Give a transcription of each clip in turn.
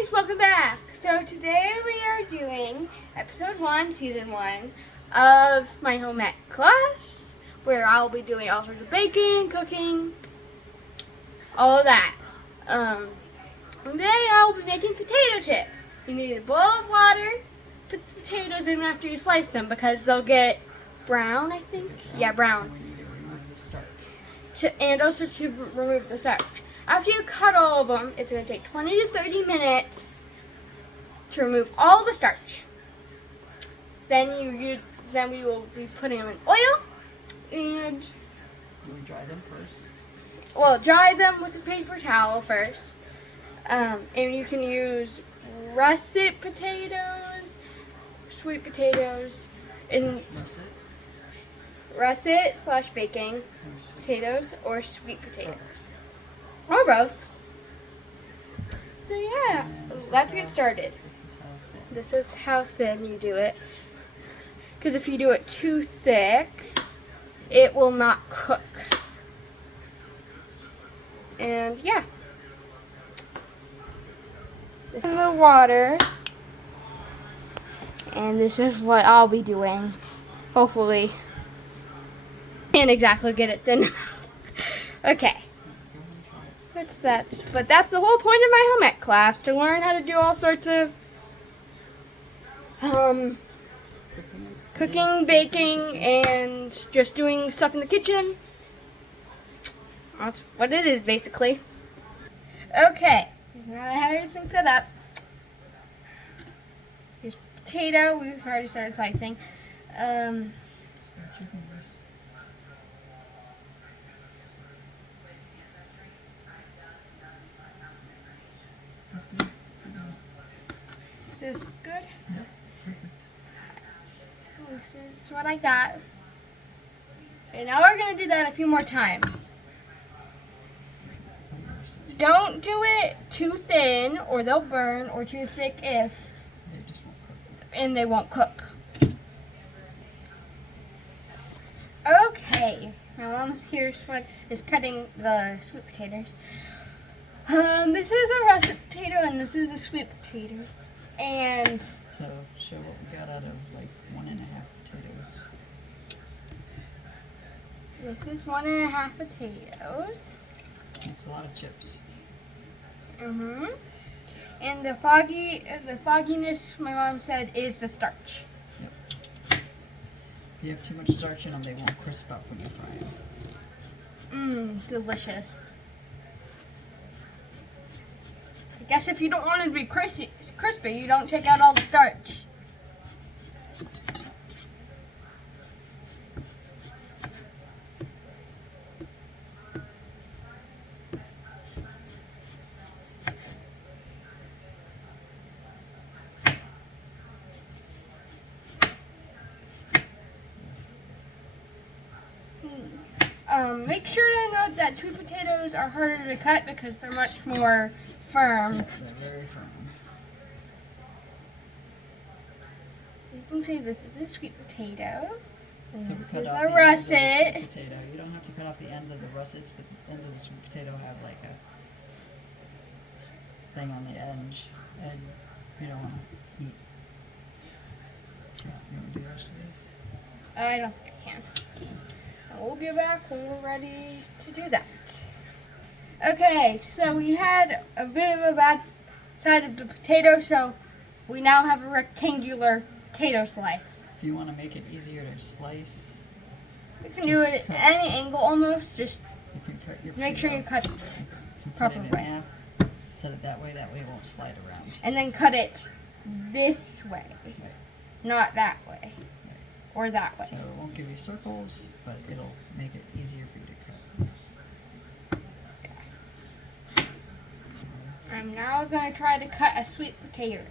guys, welcome back. So today we are doing episode 1, season 1 of my home ec class, where I'll be doing all sorts of baking, cooking, all of that. Today I'll be making potato chips. You need a bowl of water, put the potatoes in after you slice them because they'll get brown, I think. Yeah, brown. And also to remove the starch. After you cut all of them, it's going to take 20 to 30 minutes to remove all the starch. Then we will be putting them in oil and Do we dry them first? well, dry them with a paper towel first. And you can use russet potatoes, sweet potatoes, and russet / baking potatoes or sweet potatoes. Or both. So yeah, let's get started. This is how thin you do it. Because if you do it too thick, it will not cook. And yeah. This is the water. And this is what I'll be doing. Hopefully. Can't exactly get it thin. Okay. But that's the whole point of my home ec class, to learn how to do all sorts of cooking, baking, and just doing stuff in the kitchen. That's what it is, basically. Okay, now I have everything set up. Here's potato. We've already started slicing. Is this good? Yep, perfect. This is what I got. And now we're going to do that a few more times. Don't do it too thin or they'll burn, or too thick if They just won't cook. and they won't cook. Okay, my mom here is cutting the sweet potatoes. This is a russet potato and this is a sweet potato. And So, show what we got out of like 1.5 potatoes. this is 1.5 potatoes. Makes a lot of chips. And the fogginess, my mom said, is the starch. Yep. If you have too much starch in them, they won't crisp up when you fry them. Delicious. I guess if you don't want it to be crispy, you don't take out all the starch. Make sure to note that sweet potatoes are harder to cut because they're much more firm. They're very firm. You can see this is a sweet potato. And So we this cut is off a the ends of the russet. sweet potato. You don't have to cut off the ends of the russets, but the ends of the sweet potato have like a thing on the edge, and you don't want to eat. Yeah, you want to do the rest of these? I don't think I can. We'll be back when we're ready to do that. Okay, so we had a bit of a bad side of the potato, so we now have a rectangular potato slice. If you want to make it easier to slice, You can do it at any angle almost, just you can cut your make sure you cut cut it proper in way. half, set it that way it won't slide around. And then cut it this way, Right. not that way, or that way. So it won't give you circles, but it'll make it easier for you to cut. I'm now going to try to cut a sweet potato.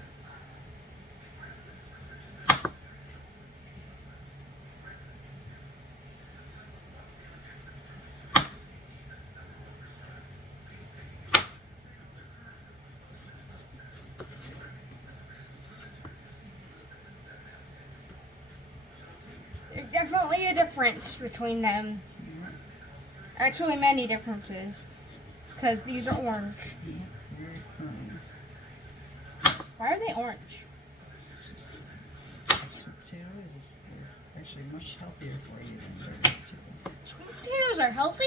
There's definitely a difference between them. Actually, many differences. Because these are orange. Very firm. Why are they orange? Sweet potatoes is they're actually much healthier for you than regular potatoes. Sweet potatoes are healthy?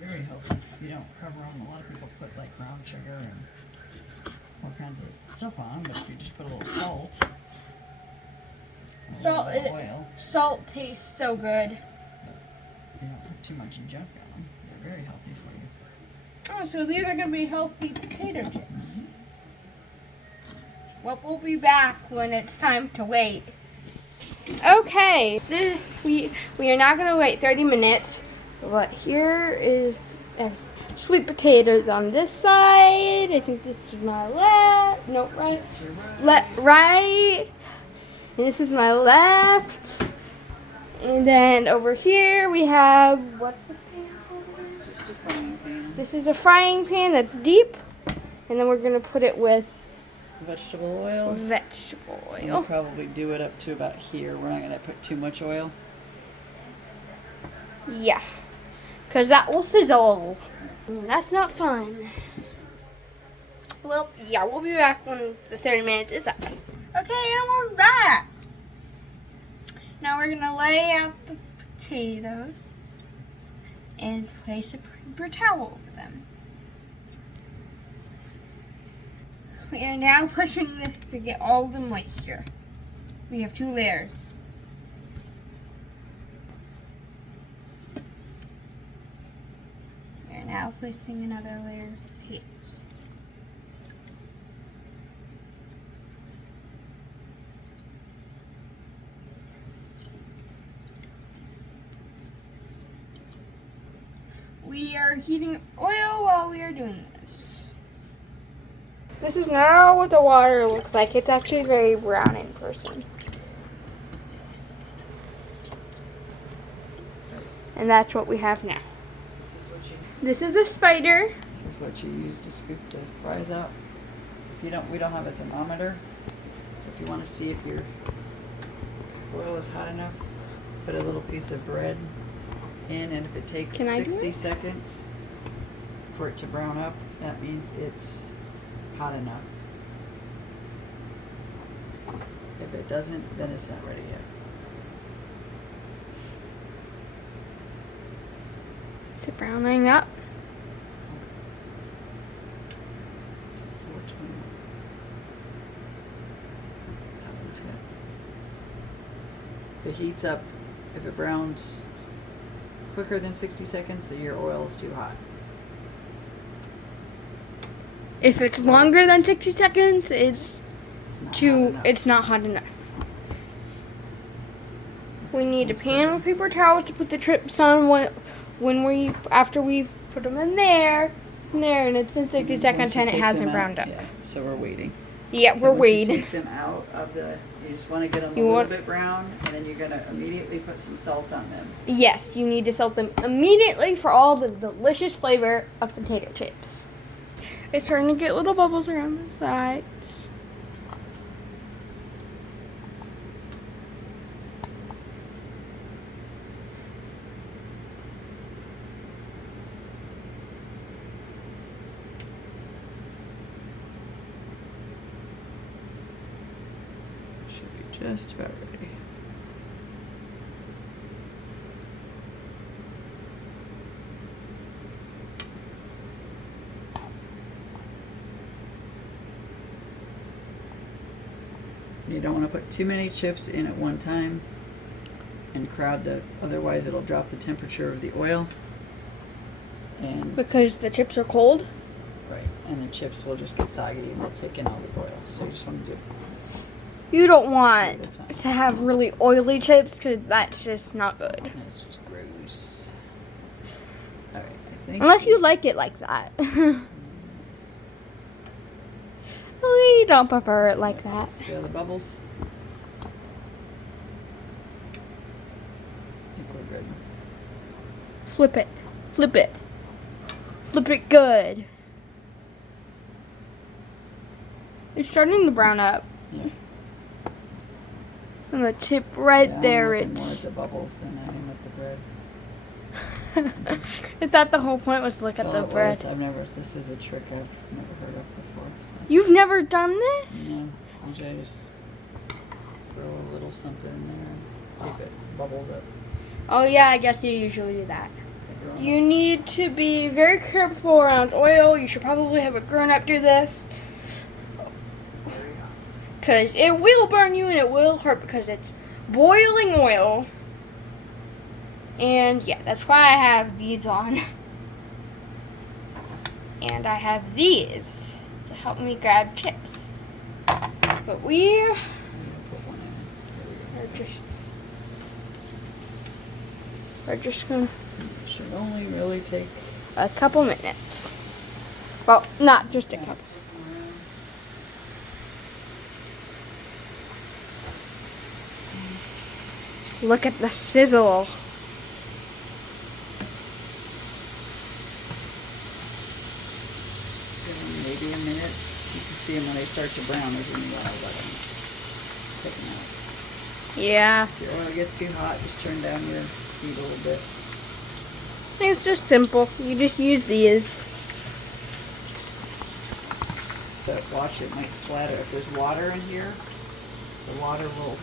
Very healthy. You don't cover them. A lot of people put like brown sugar and all kinds of stuff on, but if you just put a little salt, and a little bit of oil, Salt tastes so good. you don't put too much junk on them. They're very healthy for you. Oh, so these are going to be healthy potato chips. Well, we'll be back when it's time to wait. Okay, we are not going to wait 30 minutes, but here is sweet potatoes on this side. I think this is my left. No, right. Right. And this is my left. And then over here we have, what's this pan called? It's just a frying pan. This is a frying pan that's deep. And then we're going to put it with Vegetable oil. vegetable We'll oil. probably do it up to about here. We're not going to put too much oil. Yeah. Because that will sizzle. And that's not fun. Well, yeah, we'll be back when the 30 minutes is up. Okay, and we're back. Now we're going to lay out the potatoes and place a paper towel over them. We are now pushing this to get all the moisture. We have 2 layers. We are now placing another layer of potatoes. We are heating oil while we are doing this. This is now what the water looks like. It's actually very brown in person. And that's what we have now. This is a spider. This is what you use to scoop the fries out. If you don't, we don't have a thermometer. So if you want to see if your oil is hot enough, put a little piece of bread in, and if it takes Can I do 60 it? seconds for it to brown up, that means it's hot enough. If it doesn't, then it's not ready yet. Is it browning up? 420. It's hot enough yet. If it heats up, if it browns quicker than 60 seconds, then your oil is too hot. If it's longer than 60 seconds, It's not hot enough. it's not hot enough. We need a pan with paper towels to put the chips on after we put them in there, and it's been 60 seconds Once you and it take hasn't them out- browned up. Yeah, so we're waiting. Yeah, So we're once waiting. You take them out of you just want to get them You a little want- bit brown, and then you're going to immediately put some salt on them. Yes, you need to salt them immediately for all the delicious flavor of potato chips. It's starting to get little bubbles around the sides. Should be just about ready. You don't want to put too many chips in at one time and crowd otherwise it'll drop the temperature of the oil. And Because the chips are cold? right, and the chips will just get soggy and they'll take in all the oil. So you just want to do You don't want to have really oily chips because that's just not good. That's just gross. Alright, I think. Unless you like it like that. We don't prefer it like that. See all the bubbles? I think we're good. Flip it. Flip it. Flip it good. It's starting to brown up. Yeah. And the tip right Yeah, there, I'm looking more it's... at the bubbles than I am at the bread. Is that the whole point, was to look at Well, the it bread? was. This is a trick I've never heard of before. So. You've never done this? No, usually I just throw a little something in there and see if it bubbles up. Oh yeah, I guess you usually do that. Like You need to be very careful around oil. You should probably have a grown-up do this. very hot. Because it will burn you and it will hurt because it's boiling oil. And yeah, that's why I have these on. And I have these to help me grab chips. But we're I'm gonna put one in. There we go. we're just gonna It should only really take a couple minutes. Well, not just a couple. Look at the sizzle. Give them maybe a minute. You can see them when they start to brown. There's when you want to let them take them out. Yeah, If your oil gets too hot, just turn down your heat a little bit. it's just simple. You just use these. But watch, it might splatter. If there's water in here, the water will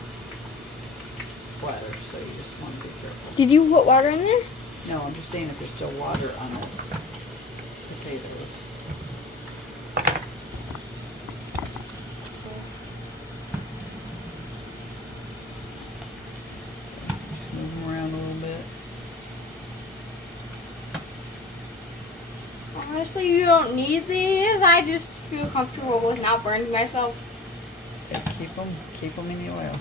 splatter. So you just want to be careful. Did you put water in there? No, I'm just saying if there's still water on the potatoes. Just move them around a little bit. Honestly, you don't need these. I just feel comfortable with not burning myself. Keep them in the oil.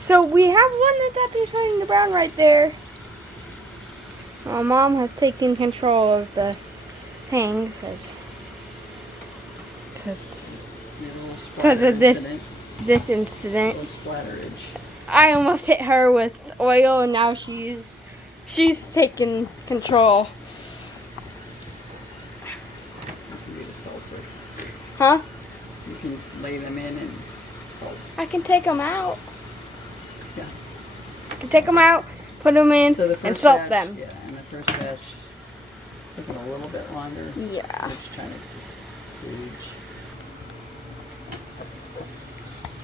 So we have one that's actually starting to brown right there. My mom has taken control of the thing because of this incident. Little splatterage. I almost hit her with oil, and now she's taken control. You can do the salter. Huh? You can lay them in and salt. I can take them out. Yeah. I can take them out, put them in, So the first and salt batch, them. Yeah, and the first batch took it a little bit longer. Yeah. Just trying to gauge.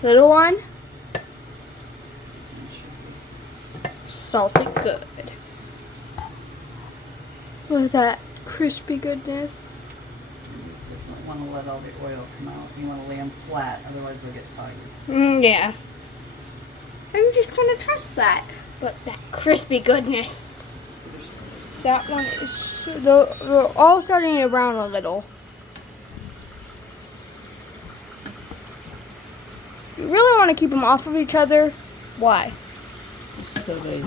Little one, salted good. Look at that crispy goodness. You don't want to let all the oil come out. You want to lay them flat, otherwise they'll get soggy. Yeah. I'm just gonna trust that. But that crispy goodness. That one is, they're all starting to brown a little. You really want to keep them off of each other. Why? Just so they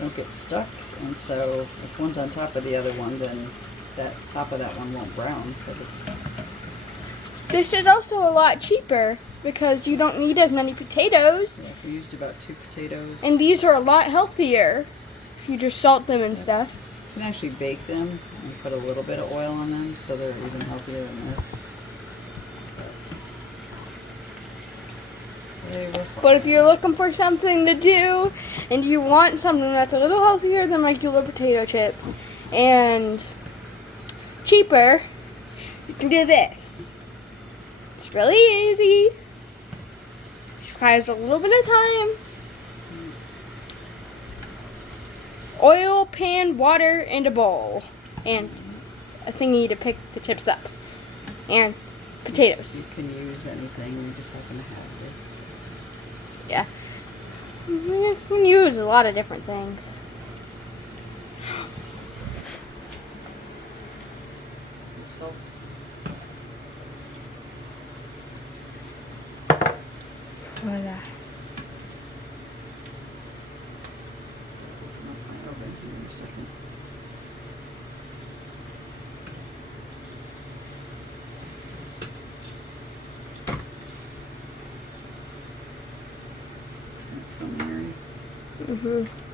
don't get stuck. And so if one's on top of the other one, then that top of that one won't brown. But it's, This is also a lot cheaper because you don't need as many potatoes. yeah, we used about 2 potatoes. And these are a lot healthier if you just salt them and stuff. You can actually bake them and put a little bit of oil on them so they're even healthier than this. But if you're looking for something to do and you want something that's a little healthier than regular potato chips and cheaper, you can do this. It's really easy. Requires a little bit of time. Oil, pan, water, and a bowl. And a thingy to pick the chips up. And potatoes. You can use anything, you just happen to have this. Yeah. You can use a lot of different things. Salt. Voila. I'll bring it in a second. From Mary. Mm-hmm.